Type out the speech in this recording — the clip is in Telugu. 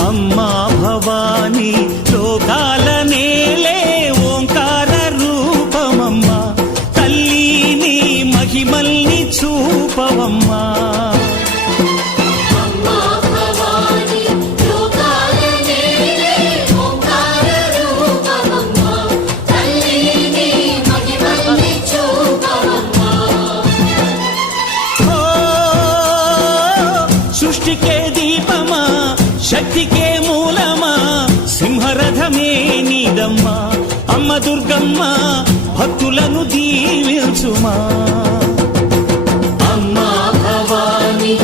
అమ్మా భవాని లోకాల నేలే ఓంకార రూపమమ్మా తల్లి మహిమల్ని చూపవమ్మా సృష్టికే దీపమా శక్తికే మూలమా సింహరథమే నీదమ్మా అమ్మ దుర్గమ్మ భక్తులను దీవించుమా అమ్మా భవాని